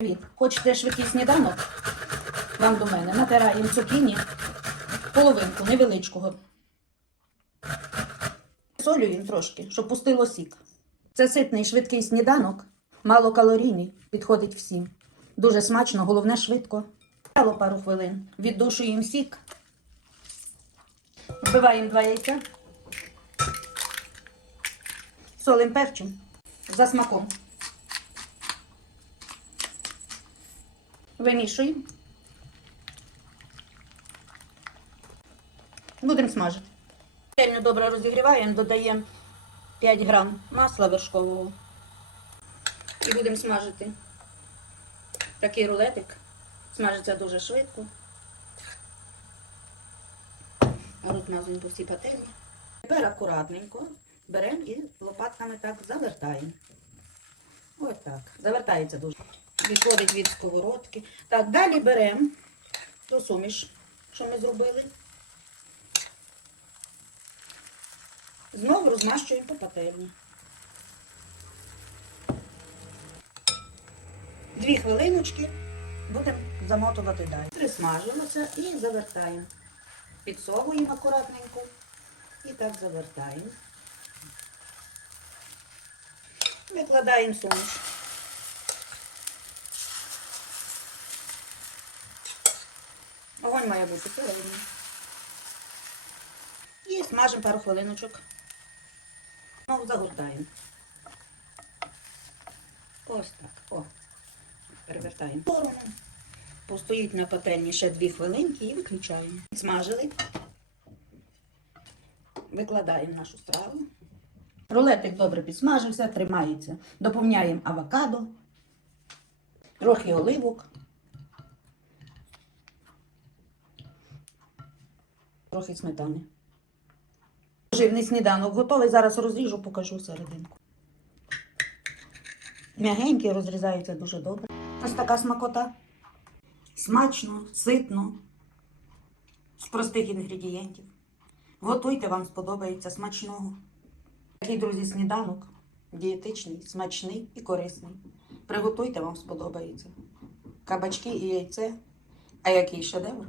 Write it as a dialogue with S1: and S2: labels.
S1: Привіт. Хочете швидкий сніданок? Вам до мене. Натираємо цукіні, половинку невеличкого. Солюємо трошки, щоб пустило сік. Це ситний швидкий сніданок, малокалорійний, підходить всім. Дуже смачно, головне швидко. Стало пару хвилин. Віддушуємо сік. Вбиваємо два яйця. Солим перчим за смаком. Вимішуємо. Будемо смажити. Пательню добре розігріваємо, додаємо 5 грам масла вершкового. І будемо смажити. Такий рулетик. Смажиться дуже швидко. Розмазуємо по всій пательні. Тепер акуратненько беремо і лопатками так завертаємо. Ось так. Завертається дуже. Відходить від сковородки. Так, далі беремо ту суміш, що ми зробили. Знову розмащуємо по пательні. Дві хвилиночки будемо замотувати далі. Присмажилося і завертаємо. Підсовуємо акуратненько і так завертаємо. Викладаємо суміш. Огонь має бути середній. І смажемо пару хвилиночок. Знову загортаємо. Ось так. О. Перевертаємо. Сторону. Постоїть на пательні ще дві хвилинки і виключаємо. Смажили. Викладаємо нашу страву. Рулетик добре підсмажився, тримається. Доповняємо авокадо, трохи оливок. Трохи сметани. Живний сніданок готовий. Зараз розріжу, покажу серединку. М'ягенький розрізається дуже добре. Ось така смакота. Смачно, ситно, з простих інгредієнтів. Готуйте, вам сподобається смачного. Такий, друзі, сніданок дієтичний, смачний і корисний. Приготуйте, вам сподобається. Кабачки і яйце. А який шедевр?